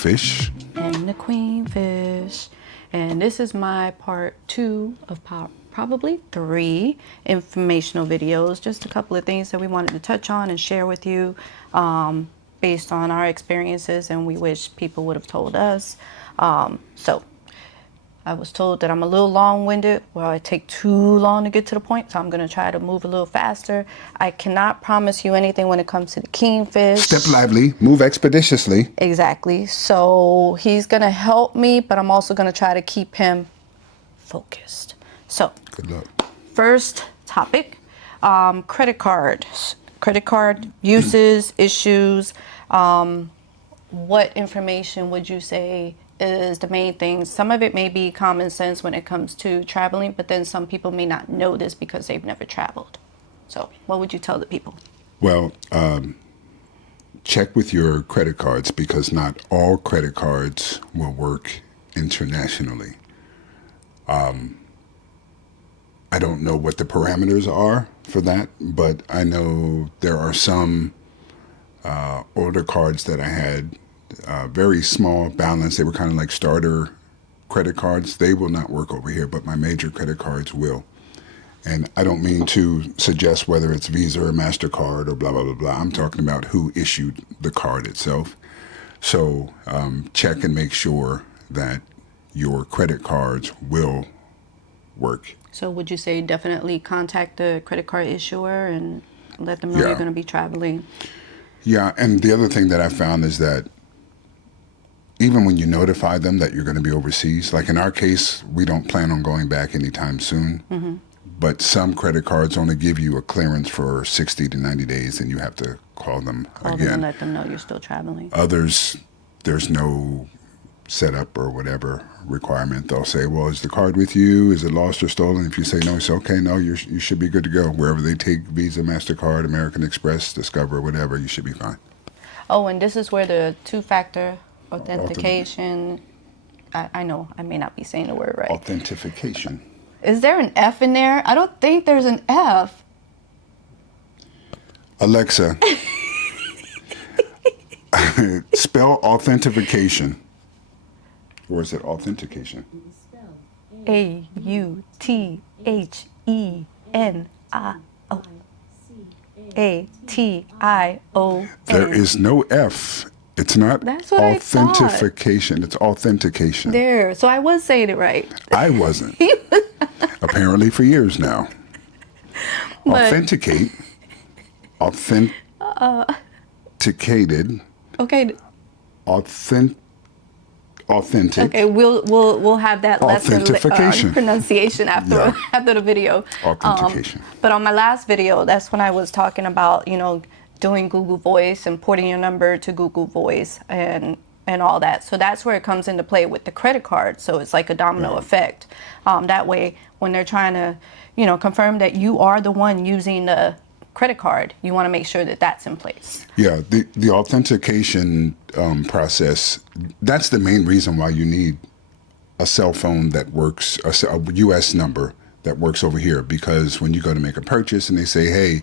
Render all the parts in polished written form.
Kingfish. And the Queenfish. And this is my part 2 of probably 3 informational videos. Just a couple of things that we wanted to touch on and share with you based on our experiences, and we wish people would have told us. So I was told that I'm a little long-winded. Well, I take too long to get to the point, so I'm going to try to move a little faster. I cannot promise you anything when it comes to the Kingfish. Step lively, move expeditiously. Exactly. So he's going to help me, but I'm also going to try to keep him focused. So, good luck. First topic, credit cards. Credit card uses, issues. What information would you say is the main thing? Some of it may be common sense when it comes to traveling, but then some people may not know this because they've never traveled. So what would you tell the people? Well, check with your credit cards, because not all credit cards will work internationally. I don't know what the parameters are for that, but I know there are some older cards that I had, very small balance. They were kind of like starter credit cards. They will not work over here, but my major credit cards will. And I don't mean to suggest whether it's Visa or MasterCard or blah, blah, blah, blah. I'm talking about who issued the card itself. So check and make sure that your credit cards will work. So would you say definitely contact the credit card issuer and let them know you're going to be traveling? Yeah, and the other thing that I found is that even when you notify them that you're going to be overseas, like in our case, we don't plan on going back anytime soon, but some credit cards only give you a clearance for 60 to 90 days, and you have to call them again. Call them and let them know you're still traveling. Others, there's no setup or whatever requirement. They'll say, well, is the card with you? Is it lost or stolen? If you say no, it's okay. No, you should be good to go. Wherever they take Visa, MasterCard, American Express, Discover, whatever, you should be fine. Oh, and this is where the two-factor authentication, I know, I may not be saying the word right. Authentication. Is there an F in there? I don't think there's an F. Alexa, spell authentication. Or is it authentication? AUTHENIATION. There is no F. It's not authentication. It's authentication. There. So I was saying it right. I wasn't. Apparently for years now. Authenticate. Authenticated. Okay. Authentic. Okay, we'll have that lesson pronunciation after the video. Authentication. But on my last video, that's when I was talking about doing Google Voice and porting your number to Google Voice and all that. So that's where it comes into play with the credit card. So it's like a domino effect. That way, when they're trying to confirm that you are the one using the credit card, you want to make sure that that's in place. Yeah, the authentication process, that's the main reason why you need a cell phone that works, a U.S. number that works over here, because when you go to make a purchase and they say, hey,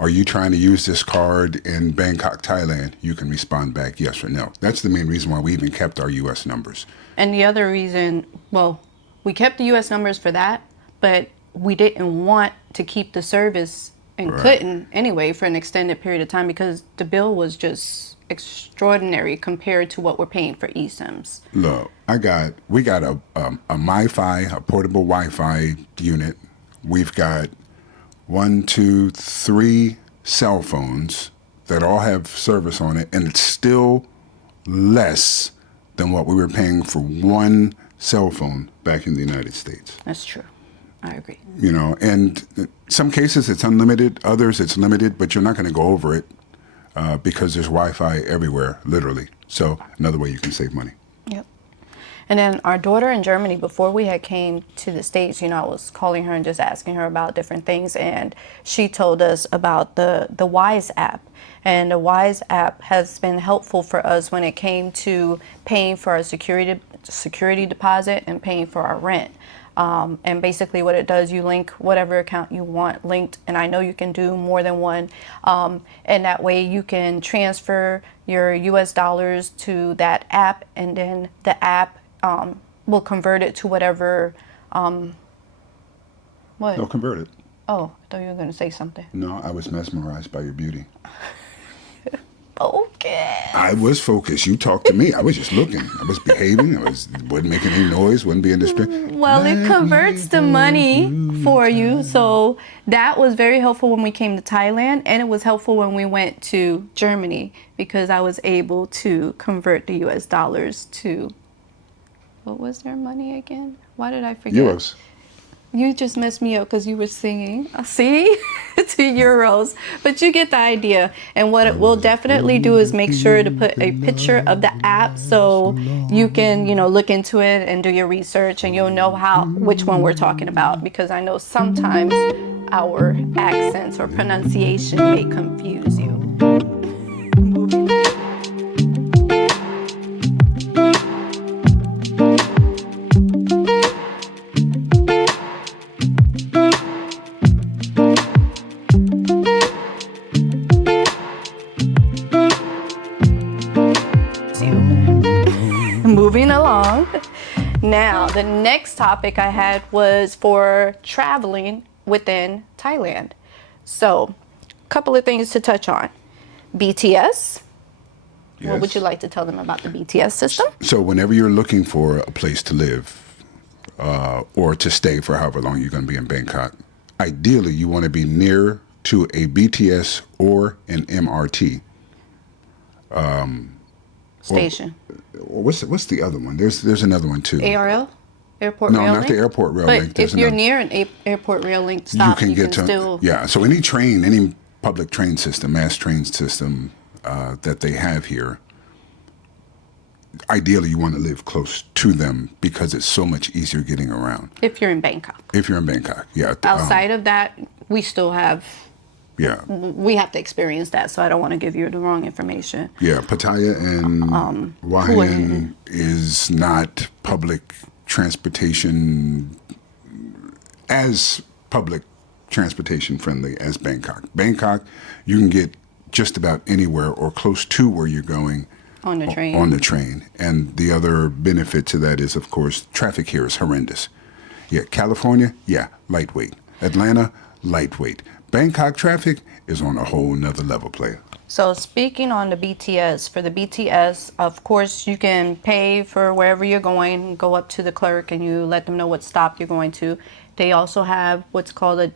are you trying to use this card in Bangkok, Thailand? You can respond back yes or no. That's the main reason why we even kept our U.S. numbers. And the other reason, well, we kept the U.S. numbers for that, but we didn't want to keep the service and couldn't anyway for an extended period of time because the bill was just extraordinary compared to what we're paying for eSIMs. Look, we got a MiFi, a portable Wi-Fi unit. We've got 1, 2, 3 cell phones that all have service on it, and it's still less than what we were paying for one cell phone back in the United States. That's true. I agree. And some cases it's unlimited, others it's limited, but you're not going to go over it because there's Wi-Fi everywhere, literally. So another way you can save money. Yep. And then our daughter in Germany, before we had came to the States, I was calling her and just asking her about different things, and she told us about the Wise app. And the Wise app has been helpful for us when it came to paying for our security deposit and paying for our rent. And basically what it does, you link whatever account you want linked, and I know you can do more than one, and that way you can transfer your US dollars to that app, and then the app will convert it to whatever. What? They'll convert it. Oh, I thought you were going to say something. No, I was mesmerized by your beauty. Okay. I was focused. You talked to me. I was just looking. I was behaving. Wasn't making any noise. Wasn't being distracted. Well, it converts the money for you. So that was very helpful when we came to Thailand, and it was helpful when we went to Germany, because I was able to convert the US dollars to, what was their money again? Why did I forget? Euros. You just messed me up because you were singing. See? To euros. But you get the idea. And what it will definitely do is make sure to put a picture of the app so you can, look into it and do your research, and you'll know which one we're talking about, because I know sometimes our accents or pronunciation may confuse you. Moving along. Now, the next topic I had was for traveling within Thailand. So, a couple of things to touch on. BTS. Yes. What would you like to tell them about the BTS system? So whenever you're looking for a place to live or to stay for however long you're going to be in Bangkok, ideally you want to be near to a BTS or an MRT. Station. What's the other one? There's another one too. ARL? Airport Rail No, not Link? the airport rail But link. if you're near an airport rail link stop, you can get to still... Yeah, so any public train system, mass train system that they have here, ideally you want to live close to them because it's so much easier getting around. If you're in Bangkok. If you're in Bangkok, yeah. Outside of that, we still have... Yeah. We have to experience that, so I don't want to give you the wrong information. Yeah, Pattaya and Hua Hin is not public transportation friendly as Bangkok. Bangkok, you can get just about anywhere or close to where you're going on the train. And the other benefit to that is, of course, traffic here is horrendous. Yeah, California, lightweight. Atlanta, lightweight. Bangkok traffic is on a whole nother level, player. So speaking on the BTS, for the BTS, of course, you can pay for wherever you're going, go up to the clerk and you let them know what stop you're going to. They also have what's called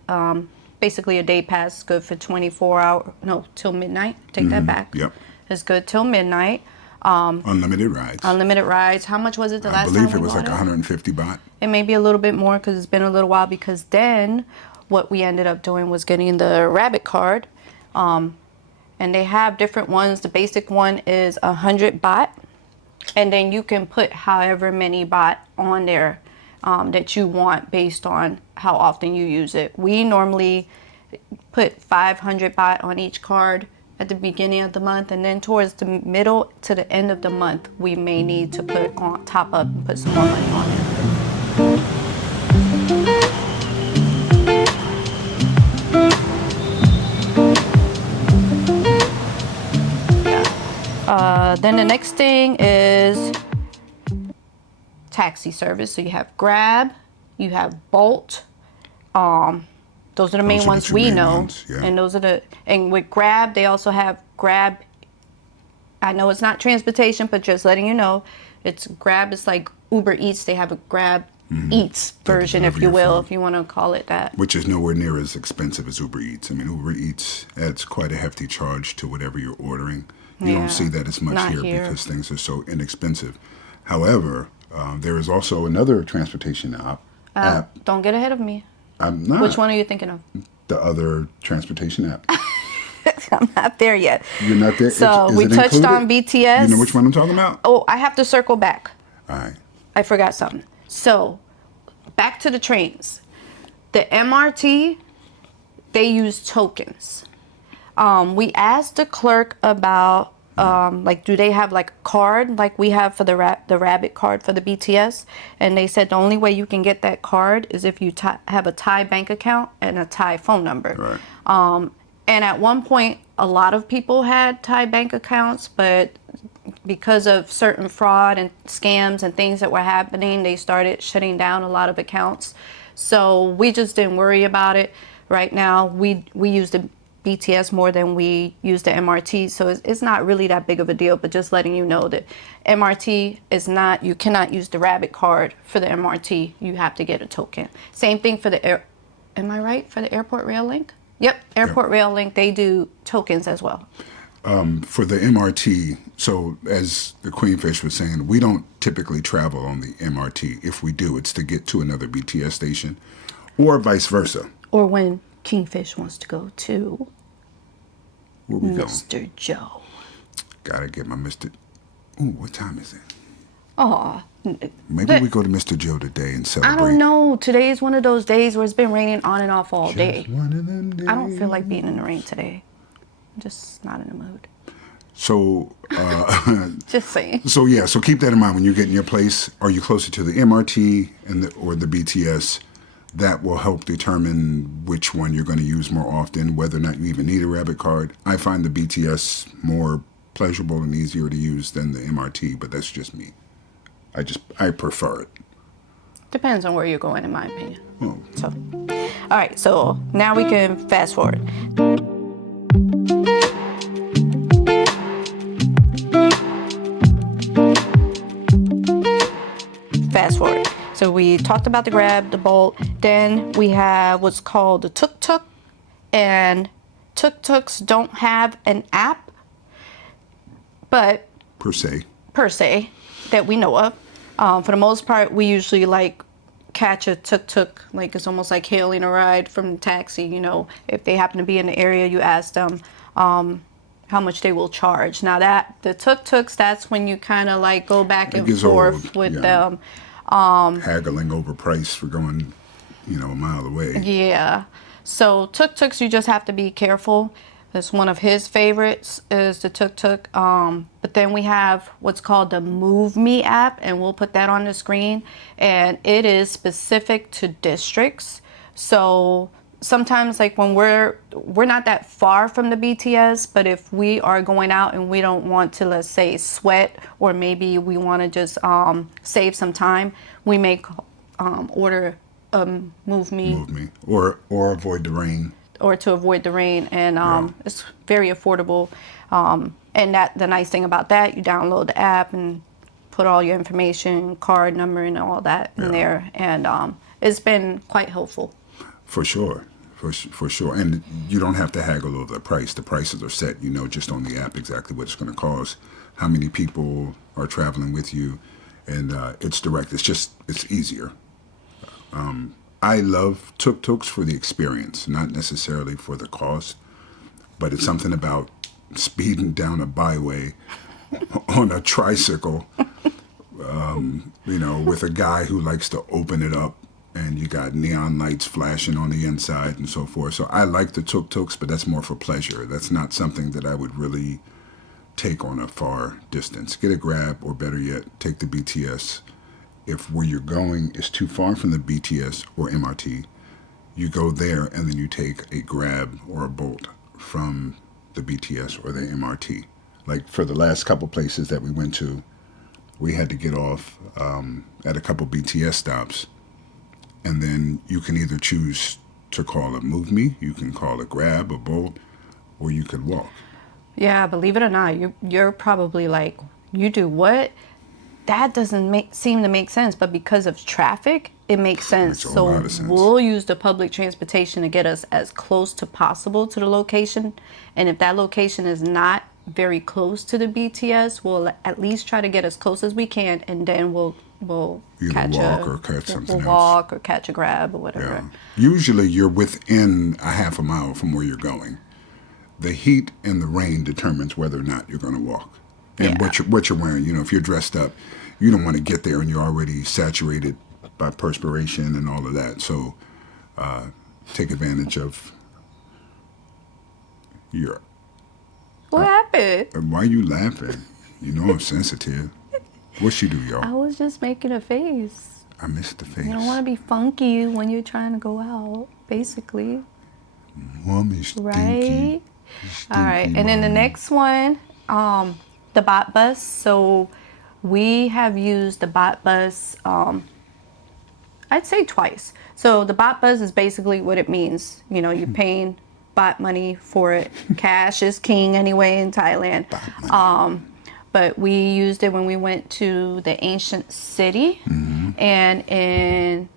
basically a day pass, good for 24 hours, till midnight. Take that back. Yep. It's good till midnight. Unlimited rides. Unlimited rides. How much was it the last time? I believe it was like 150 baht. It may be a little bit more because it's been a little while, because then what we ended up doing was getting the rabbit card. And they have different ones. The basic one is 100 baht. And then you can put however many baht on there that you want based on how often you use it. We normally put 500 baht on each card at the beginning of the month, and then towards the middle to the end of the month, we may need to top up and put some more money on it. Then the next thing is taxi service. So you have Grab, you have Bolt. Those are the main ones we know. Yeah. And with Grab, they also have Grab. I know it's not transportation, but just letting you know, Grab is like Uber Eats. They have a Grab Eats version, if you will, if you want to call it that. Which is nowhere near as expensive as Uber Eats. I mean, Uber Eats adds quite a hefty charge to whatever you're ordering. You don't see that as much here because things are so inexpensive. However, there is also another transportation app. Don't get ahead of me. I'm not. Which one are you thinking of? The other transportation app. I'm not there yet. You're not there? So we touched on BTS. You know which one I'm talking about? Oh, I have to circle back. All right. I forgot something. So back to the trains. The MRT, they use tokens. We asked the clerk about, do they have like a card like we have for the rabbit card for the BTS? And they said the only way you can get that card is if you have a Thai bank account and a Thai phone number. Right. And at one point, a lot of people had Thai bank accounts, but because of certain fraud and scams and things that were happening, they started shutting down a lot of accounts. So we just didn't worry about it. Right now, we use the BTS more than we use the MRT, so it's not really that big of a deal, but just letting you know that MRT is not, you cannot use the rabbit card for the MRT. You have to get a token. Same thing for the am I right, for the Airport Rail Link? Yep, Airport Rail Link, they do tokens as well. For the MRT, so as the Queenfish was saying, we don't typically travel on the MRT. If we do, it's to get to another BTS station or vice versa. Or when Kingfish wants to go to Where we going? Mr. Joe. Gotta get my Mr. Ooh, what time is it? Aw. Maybe we go to Mr. Joe today and celebrate. I don't know. Today is one of those days where it's been raining on and off all Just day. one of them days. I don't feel like being in the rain today. I'm just not in the mood. So, Just saying. so yeah, so keep that in mind when you get in your place. Are you closer to the MRT or the BTS? That will help determine which one you're going to use more often, whether or not you even need a rabbit card. I find the BTS more pleasurable and easier to use than the MRT, but that's just me. I prefer it. Depends on where you're going, in my opinion. Oh. So, all right. So now we can fast forward. Fast forward. So we talked about the Grab, the Bolt. Then we have what's called the tuk-tuk. And tuk-tuks don't have an app, but Per se. that we know of. For the most part, we usually like catch a tuk-tuk, like it's almost like hailing a ride from the taxi. You know, if they happen to be in the area, you ask them how much they will charge. Now that the tuk-tuks, that's when you kind of like go back and forth with them. Haggling over price for going, a mile away. Yeah. So tuk-tuks, you just have to be careful. That's one of his favorites is the tuk-tuk. But then we have what's called the Muvmi app, and we'll put that on the screen. And it is specific to districts. So sometimes like when we're not that far from the BTS, but if we are going out and we don't want to, let's say, sweat, or maybe we want to just save some time, we may order Muvmi. Or avoid the rain. Or to avoid the rain, and it's very affordable. And the nice thing about that, you download the app and put all your information, card number, and all that in there, and it's been quite helpful. For sure. And you don't have to haggle over the price. The prices are set, just on the app exactly what it's going to cost, how many people are traveling with you, and it's direct. It's easier. I love tuk-tuks for the experience, not necessarily for the cost, but it's something about speeding down a byway on a tricycle, with a guy who likes to open it up, and you got neon lights flashing on the inside and so forth. So I like the tuk-tuks, but that's more for pleasure. That's not something that I would really take on a far distance. Get a Grab, or better yet, take the BTS. If where you're going is too far from the BTS or MRT, you go there and then you take a Grab or a Bolt from the BTS or the MRT. Like for the last couple places that we went to, we had to get off at a couple BTS stops, and then you can either choose to call a Muvmi, you can call a Grab, a Bolt, or you could walk. Yeah, believe it or not, you're probably like, you do what? That doesn't seem to make sense, but because of traffic, it makes sense. Makes a lot of sense. We'll use the public transportation to get us as close to possible to the location. And if that location is not very close to the BTS, we'll at least try to get as close as we can, and then we'll either catch walk or catch something else. We'll walk or catch a Grab or whatever. Yeah. Usually you're within a half a mile from where you're going. The heat and the rain determines whether or not you're going to walk. And what you're wearing. If you're dressed up, you don't want to get there and you're already saturated by perspiration and all of that. So take advantage of your... What happened? Why are you laughing? I'm sensitive. What she do, y'all? I was just making a face. I missed the face. You don't want to be funky when you're trying to go out, basically. Mommy stinky. Right? All right. Stinky And then the mommy. next one, the bot bus. So we have used the bot bus, I'd say twice. So the bot bus is basically what it means. You know, you're paying bot money for it. Cash is king anyway in Thailand. Bot money. But we used it when we went to the ancient city and in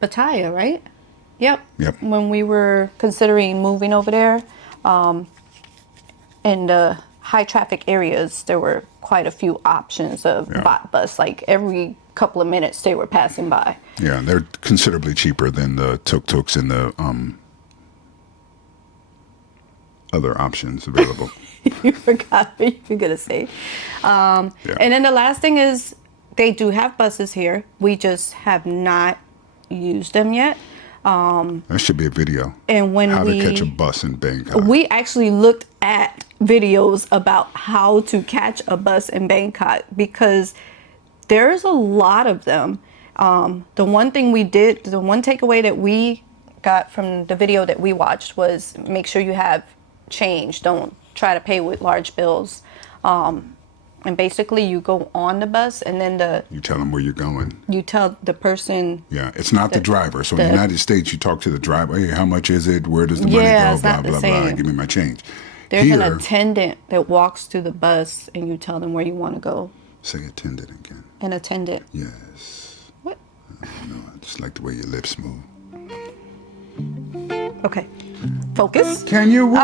Pattaya, right? Yep. Yep. When we were considering moving over there, in the high traffic areas, there were quite a few options of bot bus. Like every couple of minutes, they were passing by. Yeah, they're considerably cheaper than the tuk-tuks and the other options available. You forgot what you were gonna say. And then the last thing is they do have buses here. We just have not used them yet. That should be a video. And when How to catch a bus in Bangkok. we actually looked at videos about how to catch a bus in Bangkok because there's a lot of them. The one thing we did, the one takeaway that we got from the video that we watched was make sure you have change. Don't try to pay with large bills. And basically you go on the bus and then You tell them where you're going. you tell the person. Yeah, it's not the driver. So in the United States, you talk to the driver. Hey, how much is it? Where does the money Yeah, go? it's Blah, not the blah, blah. same. Give me my change. There's Here, an attendant that walks to the bus and you tell them where you want to go. say attendant again. An attendant. Yes. What? No, I just like the way your lips move. Okay. Focus. Can you?